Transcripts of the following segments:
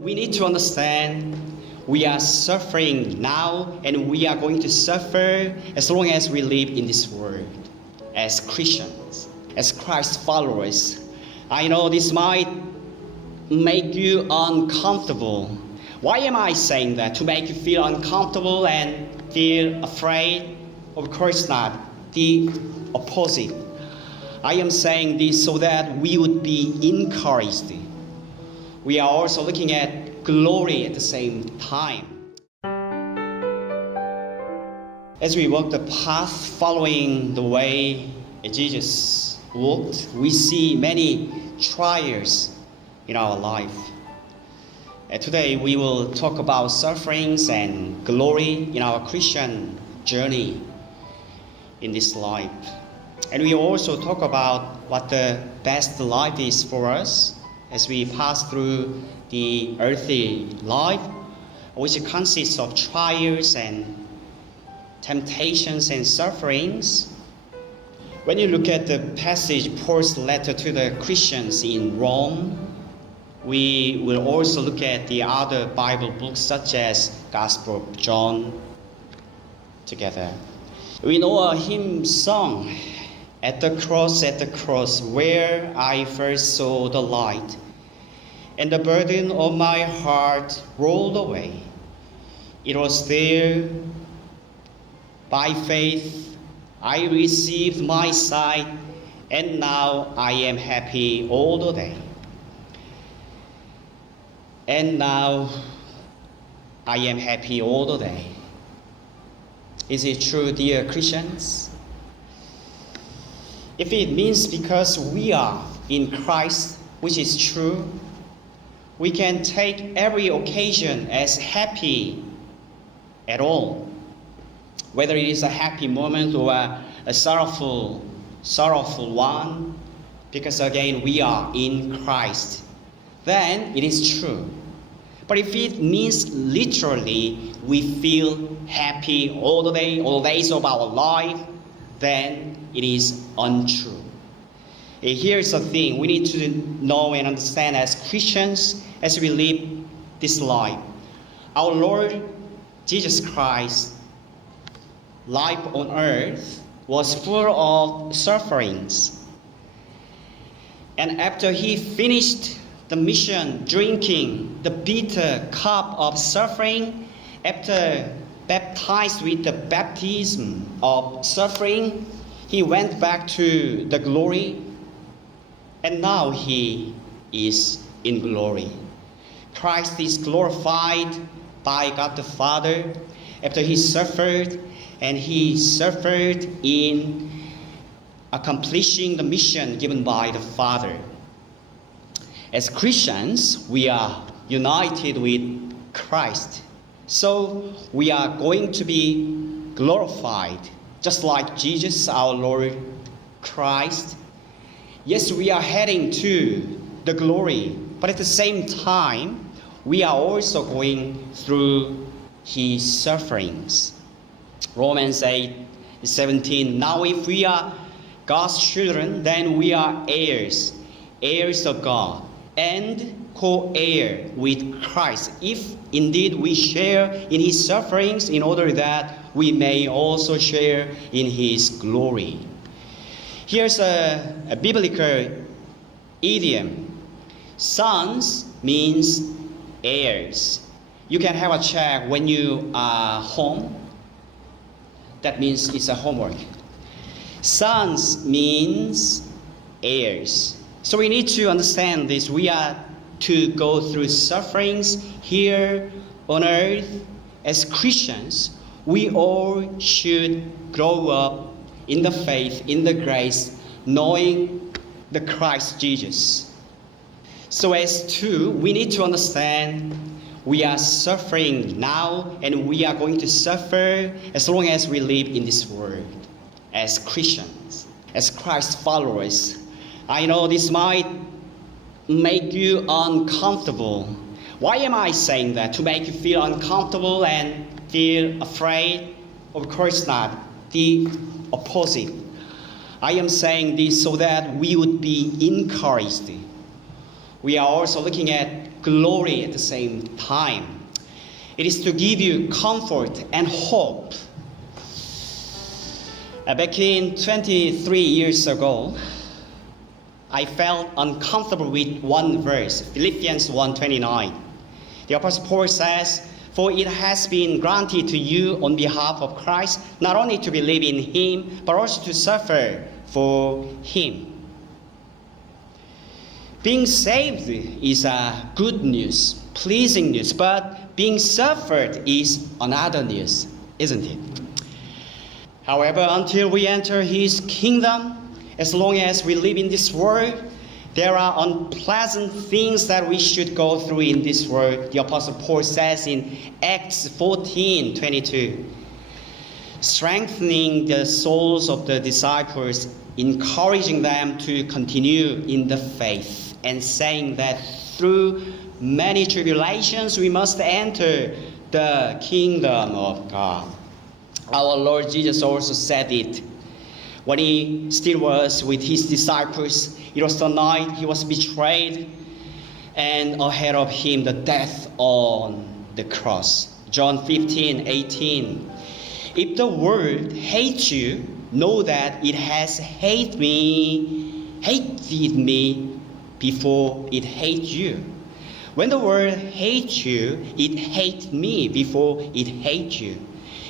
We need to understand we are suffering now and we are going to suffer as long as we live in this world as Christians, as Christ followers. I know this might make you uncomfortable. Why am I saying that? To make you feel uncomfortable and feel afraid? Of course not. The opposite. I am saying this so that we would be encouraged. We are also looking at glory at the same time. As we walk the path following the way Jesus walked, we see many trials in our life. Today we will talk about sufferings and glory in our Christian journey in this life. And we also talk about what the best life is for us as we pass through the earthly life, which consists of trials and temptations and sufferings. When you look at the passage, Paul's letter to the Christians in Rome, we will also look at the other Bible books such as Gospel of John together. We know a hymn song, At the cross, where I first saw the light, and the burden of my heart rolled away. It was there, by faith, I received my sight, and now I am happy all the day. And now I am happy all the day. Is it true, dear Christians? If it means because we are in Christ, which is true, we can take every occasion as happy at all. Whether it is a happy moment or a sorrowful one, because again, we are in Christ, then it is true. But if it means literally we feel happy all the day, all days of our life, then it is untrue. Here's the thing we need to know and understand as Christians as we live this life. Our Lord Jesus Christ, life on earth was full of sufferings. And after he finished the mission, drinking the bitter cup of suffering, after baptized with the baptism of suffering, he went back to the glory, and now he is in glory. Christ is glorified by God the Father after he suffered, and he suffered in accomplishing the mission given by the Father. As Christians, we are united with Christ. So we are going to be glorified, just like Jesus, our Lord Christ. Yes, we are heading to the glory, but at the same time, we are also going through his sufferings. Romans 8:17. Now if we are God's children, then we are heirs, heirs of God, and co-heir with Christ, if indeed we share in his sufferings, in order that we may also share in his glory. Here's a biblical idiom. Sons means heirs. You can have a check when you are home. That means it's a homework. Sons means heirs. So we need to understand this. We are to go through sufferings here on earth. As Christians, we all should grow up in the faith, in the grace, knowing the Christ Jesus. So as to, we need to understand we are suffering now and we are going to suffer as long as we live in this world as Christians, as Christ followers. I know this might make you uncomfortable. Why am I saying that? To make you feel uncomfortable and feel afraid? Of course not. The opposite. I am saying this so that we would be encouraged. We are also looking at glory at the same time. It is to give you comfort and hope. Back in 23 years ago, I felt uncomfortable with one verse, Philippians 1:29. The Apostle Paul says, "For it has been granted to you on behalf of Christ, not only to believe in Him, but also to suffer for Him." Being saved is a good news, pleasing news, but being suffered is another news, isn't it? However, until we enter His kingdom, as long as we live in this world, there are unpleasant things that we should go through in this world. The Apostle Paul says in Acts 14:22, strengthening the souls of the disciples, encouraging them to continue in the faith, and saying that through many tribulations we must enter the kingdom of God. Our Lord Jesus also said it when He still was with His disciples. It was the night He was betrayed, and ahead of Him the death on the cross. John 15:18. If the world hates you, know that it has hated me before it hates you. When the world hates you, it hates me before it hates you.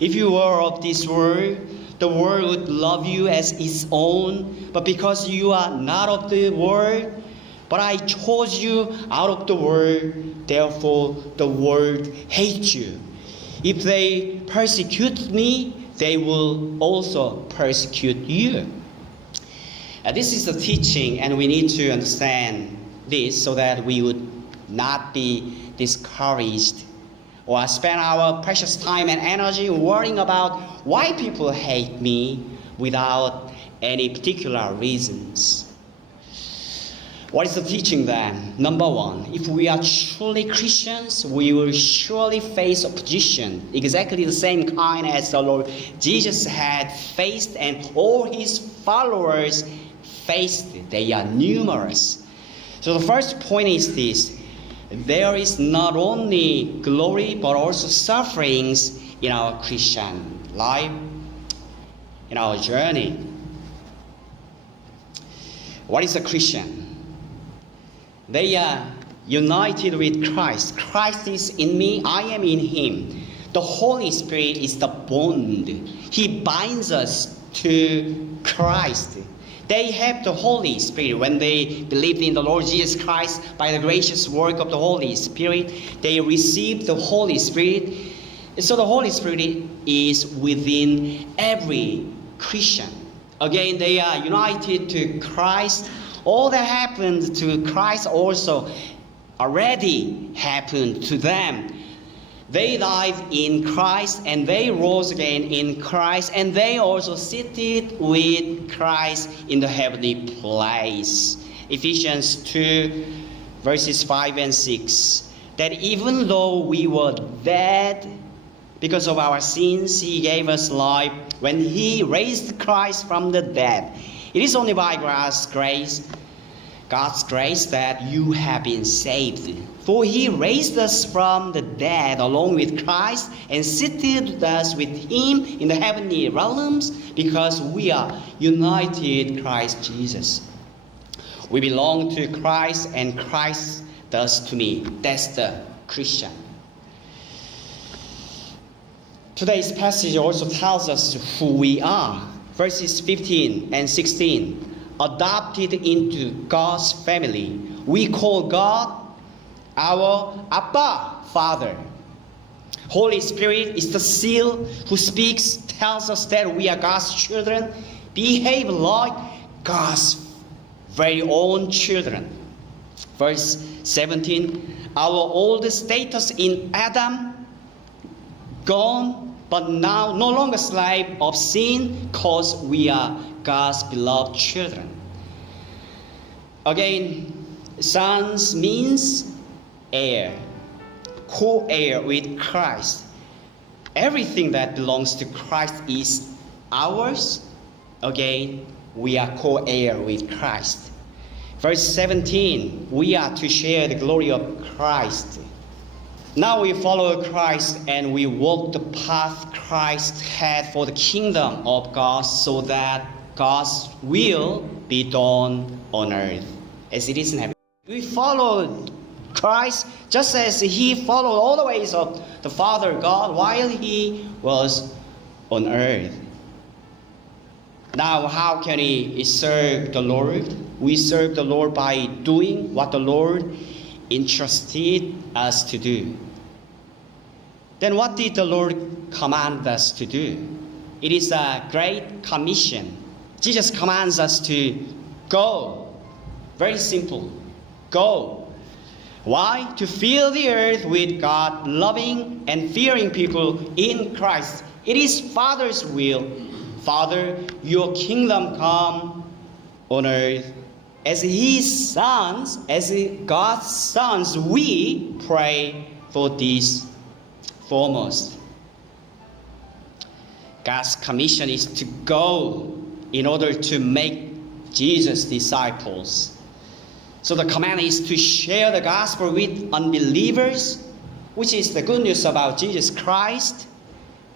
If you were of this world, the world would love you as its own. But because you are not of the world, but I chose you out of the world, therefore the world hates you. If they persecute me, they will also persecute you. This is the teaching, and we need to understand this so that we would not be discouraged or spend our precious time and energy worrying about why people hate me without any particular reasons. What is the teaching then? Number one, if we are truly Christians, we will surely face opposition, exactly the same kind as the Lord Jesus had faced and all His followers faced. They are numerous. So the first point is this: there is not only glory but also sufferings in our Christian life, in our journey. What is a Christian? They are united with Christ. Christ is in me, I am in Him. The Holy Spirit is the bond. He binds us to Christ. They have the Holy Spirit. When they believed in the Lord Jesus Christ by the gracious work of the Holy Spirit, they received the Holy Spirit. So the Holy Spirit is within every Christian. Again, they are united to Christ. All that happened to Christ also already happened to them. They died in Christ and they rose again in Christ, and they also seated with Christ in the heavenly place. Ephesians 2 verses 5 and 6. That even though we were dead because of our sins, He gave us life when He raised Christ from the dead. It is only by God's grace that you have been saved. For He raised us from the dead along with Christ and seated us with Him in the heavenly realms because we are united with Christ Jesus. We belong to Christ and Christ does to me. That's the Christian. Today's passage also tells us who we are. Verses 15 and 16. Adopted into God's family. We call God our Abba Father. Holy Spirit is the seal who speaks, tells us that we are God's children, behave like God's very own children. Verse 17, our old status in Adam gone, but now no longer slave of sin, because we are God's beloved children. Again, sons means heir, co-heir with Christ. Everything that belongs to Christ is ours. Again, we are co-heir with Christ. Verse 17, we are to share the glory of Christ. Now we follow Christ and we walk the path Christ had for the kingdom of God so that God's will be done on earth as it is in heaven. We follow Christ just as He followed all the ways of the Father God while He was on earth. Now, how can we serve the Lord? We serve the Lord by doing what the Lord entrusted us to do. Then what did the Lord command us to do? It is a great commission. Jesus commands us to go. Very simple. Go. Why? To fill the earth with God loving and fearing people in Christ. It is Father's will. Father, your kingdom come on earth. As His sons, as God's sons, we pray for this foremost. God's commission is to go in order to make Jesus' disciples. So the command is to share the gospel with unbelievers, which is the good news about Jesus Christ,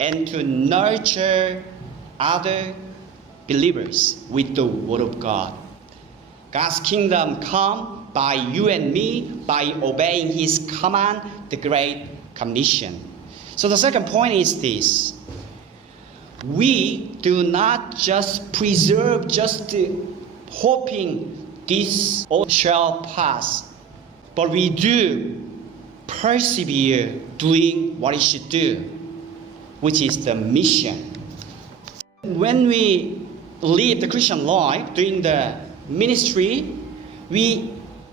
and to nurture other believers with the Word of God. God's kingdom come by you and me by obeying His command, the Great Commission. So the second point is this. We do not just preserve, just hoping this all shall pass, but we do persevere doing what it should do, which is the mission. When we live the Christian life during the ministry, we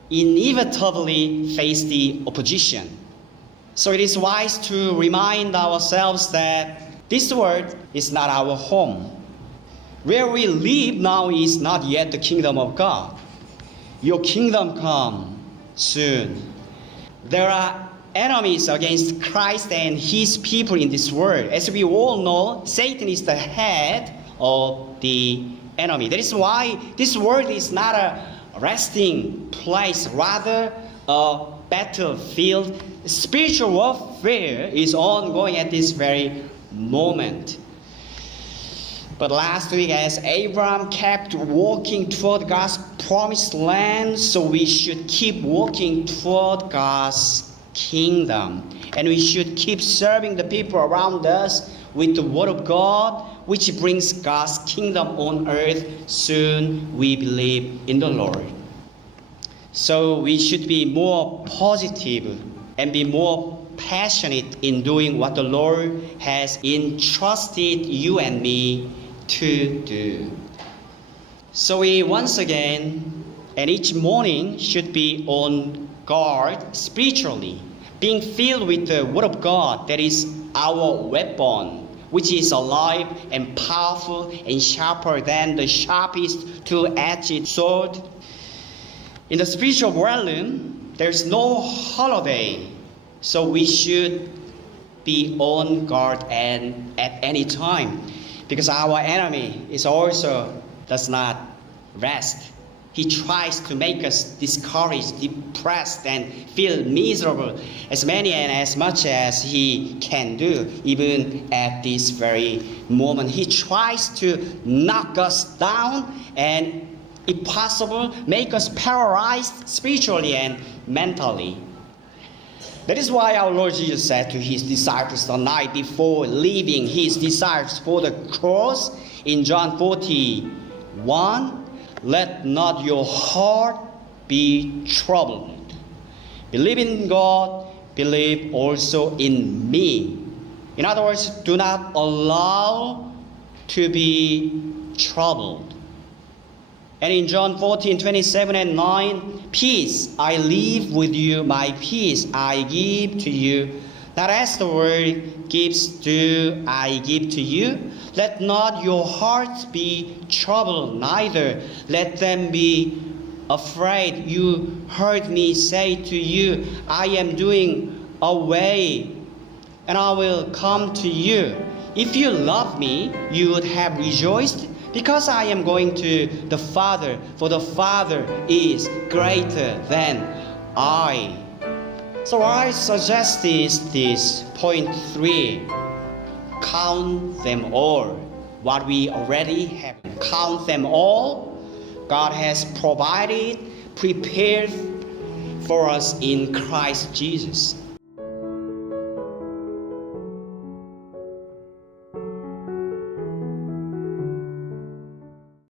inevitably face the opposition. So it is wise to remind ourselves that this world is not our home. Where we live now is not yet the kingdom of God. Your kingdom come soon. There are enemies against Christ and His people in this world. As we all know, Satan is the head of the enemy. That is why this world is not a resting place, rather a battlefield. Spiritual warfare is ongoing at this very moment. But last week, as Abraham kept walking toward God's promised land, so we should keep walking toward God's kingdom. And we should keep serving the people around us with the Word of God, which brings God's kingdom on earth. Soon we believe in the Lord. So we should be more positive and be more passionate in doing what the Lord has entrusted you and me to do. So we once again and each morning should be on guard spiritually, being filled with the Word of God that is our weapon, which is alive and powerful and sharper than the sharpest two-edged sword. In the spiritual realm, there's no holiday, so we should be on guard and at any time, because our enemy is also does not rest. He tries to make us discouraged, depressed, and feel miserable as many and as much as he can do, even at this very moment. He tries to knock us down and, if possible, make us paralyzed spiritually and mentally. That is why our Lord Jesus said to His disciples the night before leaving His disciples for the cross in John 41, "Let not your heart be troubled. Believe in God, believe also in me." In other words, do not allow to be troubled. And in John 14:27 and 9, "Peace I leave with you, my peace I give to you. Not as the world gives do I give to you. Let not your hearts be troubled, neither let them be afraid. You heard me say to you, I am doing away, and I will come to you. If you love me, you would have rejoiced, Because I am going to the Father, for the Father is greater than I. So I suggest this point 3. Count them all. What we already have. Count them all. God has provided, prepared for us in Christ Jesus.